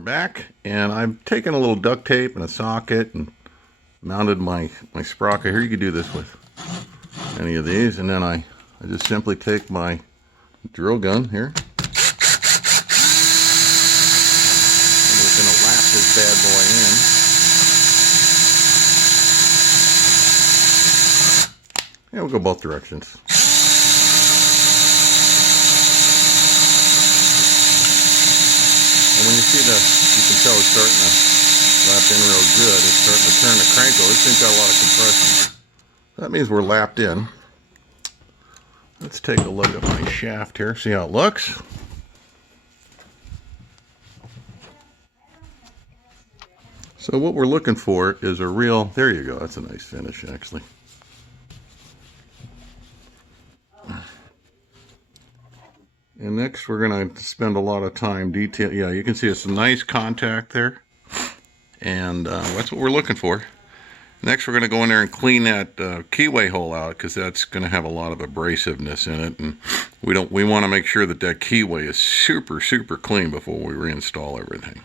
We're back, and I've taken a little duct tape and a socket and mounted my sprocket here. You could do this with any of these, and then I just simply take my drill gun here. And we're going to lap this bad boy in. Yeah, we'll go both directions. And when you see you can tell it's starting to lap in real good. It's starting to turn the crankle. This thing's got a lot of compression. That means we're lapped in. Let's take a look at my shaft here, see how it looks. So what we're looking for is a real, there you go, that's a nice finish actually. And next we're going to spend a lot of time detail. Yeah, you can see it's a nice contact there. And that's what we're looking for. Next we're going to go in there and clean that keyway hole out, because that's going to have a lot of abrasiveness in it. And we want to make sure that keyway is super clean before we reinstall everything.